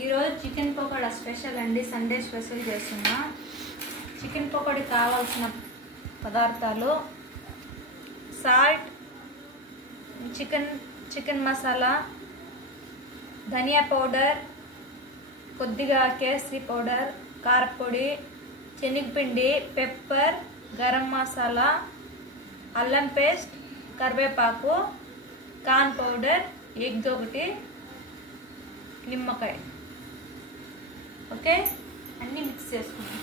ఈరోజు chicken pakoda special అండి. Sunday special చేస్తున్నా. చికెన్ పకోడీ కావాల్సిన పదార్థాలు సాల్ట్, చికెన్ మసాలా, ధనియా పౌడర్, కొద్దిగా కేసరి పౌడర్, కారపొడి, శనగపిండి, పెప్పర్, గరం మసాలా, అల్లం పేస్ట్, కరివేపాకు, కార్న్ పౌడర్, ఎగ్ ఒకటి, నిమ్మకాయ. ఓకే, అన్నీ మిక్స్ చేసుకుందాం.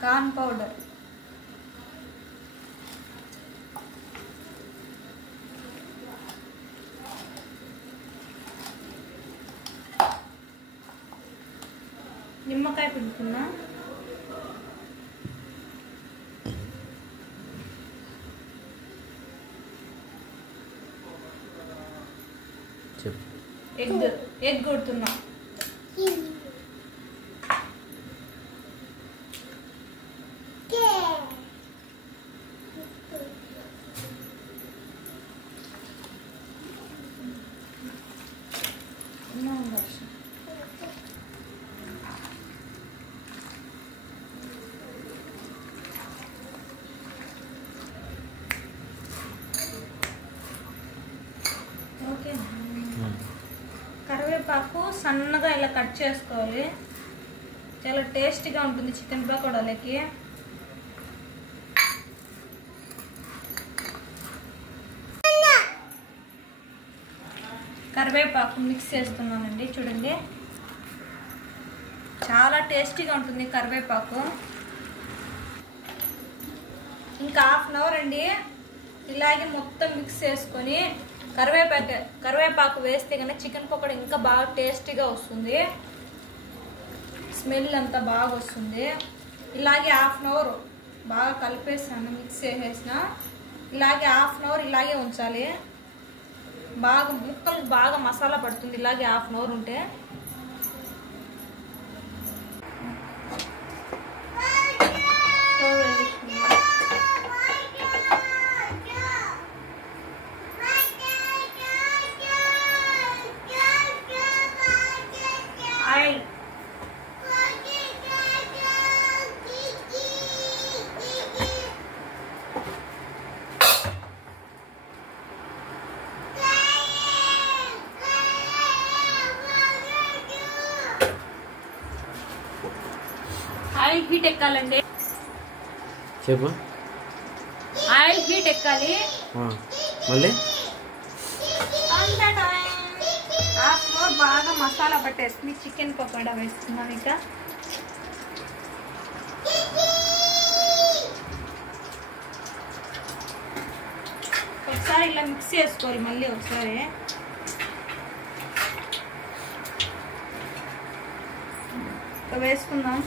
కార్న్ పౌడర్, నిమ్మకాయ పిండుకున్నా, ఎగ్ కొడుతున్నా, కరివేపాకు సన్నగా ఇలా కట్ చేసుకోవాలి. చాలా టేస్టీగా ఉంటుంది చికెన్ పకోడాలకి. కరివేపాకు మిక్స్ చేస్తున్నానండి. చూడండి, చాలా టేస్టీగా ఉంటుంది కరివేపాకు. ఇంకా హాఫ్ అన్ అవర్ అండి ఇలాగే మొత్తం మిక్స్ చేసుకొని కరివేపాకు వేస్తే కనుక చికెన్ పకోడా ఇంకా బాగా టేస్టీగా వస్తుంది. స్మెల్ అంతా బాగా వస్తుంది. ఇలాగే హాఫ్ అన్ అవర్ బాగా కలిపేసాను, మిక్స్ చేసేసిన. ఇలాగే హాఫ్ అన్ అవర్ ఇలాగే ఉంచాలి. బాగా ముక్కలు బాగా మసాలా పడుతుంది ఇలాగే హాఫ్ అన్ అవర్ ఉంటే. ఆయిల్ హీట్ ఎక్కాలండి. చెప్పు. ఆయిల్ హీట్ ఎక్కాలి. మళ్ళీ హాఫ్ అన్ అవర్ బాగా మసాలా పట్టేస్తుంది. చికెన్ పకోడా వేసుకున్నాం. ఇక ఒకసారి ఇలా మిక్స్ చేసుకోవాలి. మళ్ళీ ఒకసారి వేసుకుందాం.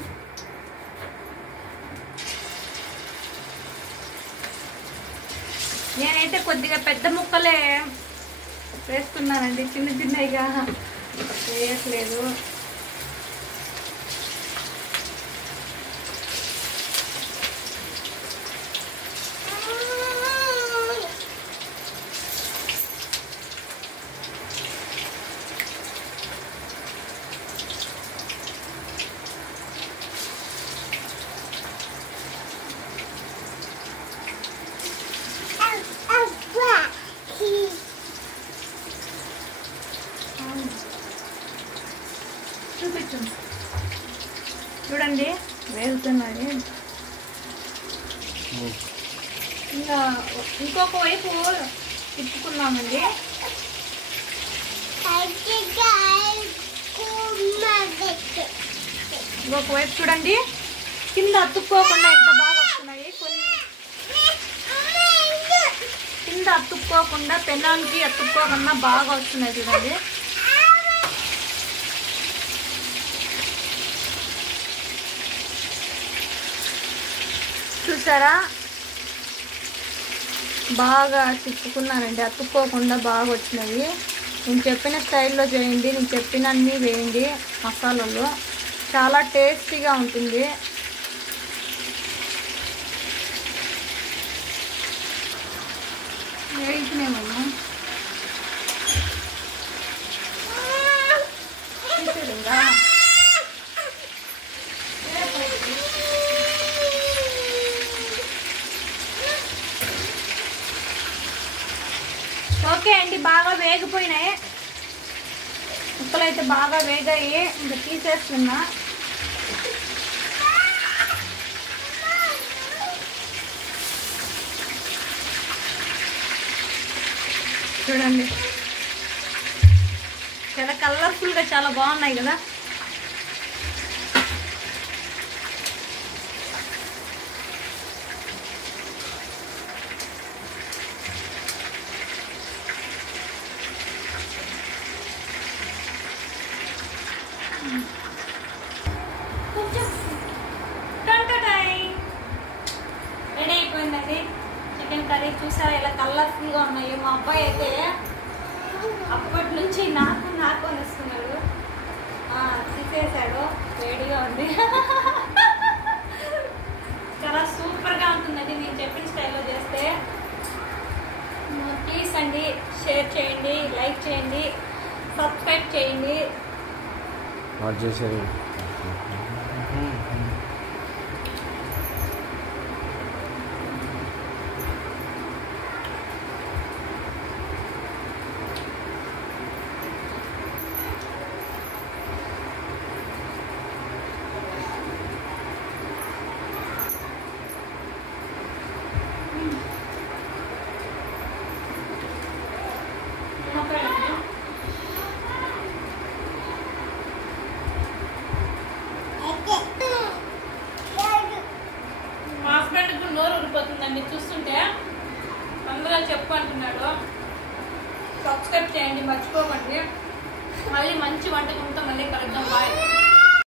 నేనైతే కొద్దిగా పెద్ద ముక్కలే వేస్తున్నానండి, చిన్న చిన్నగా వేయట్లేదు. చూపించు. చూడండి వేగుతున్నాయి. ఇంకా ఇంకొక వైపు తిప్పుకున్నామండి. ఇంకొక వైపు చూడండి, కింద అతుక్కోకుండా ఎంత బాగా వస్తున్నాయి. కొన్ని కింద అతుక్కోకుండా, పెనానికి అతుక్కోకుండా బాగా వస్తున్నాయి చూడండి. చూసారా, బాగా తిప్పుకున్నానండి, అతుక్కోకుండా బాగా వచ్చినాయి. నేను చెప్పిన స్టైల్లో చేయండి, నేను చెప్పినన్ని వేయండి. మసాలాలు చాలా టేస్టీగా ఉంటుంది. వేయించినేమన్నా తీసేదింగా. ఓకే అండి, బాగా వేగిపోయినాయి ముక్కలు, అయితే బాగా వేగాయి. ఇంకా తీసేస్తున్నా. చూడండి, చాలా కలర్ఫుల్గా చాలా బాగున్నాయి కదా. రెడీ అయిపోయిందండి చికెన్ కర్రీ. చూసారా ఎలా కలర్ఫుల్గా ఉన్నాయి. మా అబ్బాయి అయితే అప్పటి నుంచి నాకు వస్తున్నాడు. తీసేసాడు, వేడిగా ఉంది. చాలా సూపర్గా ఉంటుందండి నేను చెప్పిన స్టైల్లో చేస్తే. ప్లీజ్ అండి, షేర్ చేయండి, లైక్ చేయండి, సబ్స్క్రైబ్ చేయండి. మా ఫ్రెండ్కి నోరు ఊరిపోతుందండి చూస్తుంటే. అందరూ చెప్పు అంటున్నాడు. సబ్స్క్రైబ్ చేయండి, మర్చిపోకండి. మళ్ళీ మంచి వంటకంతో మళ్ళీ కలుద్దాం. బాయ్.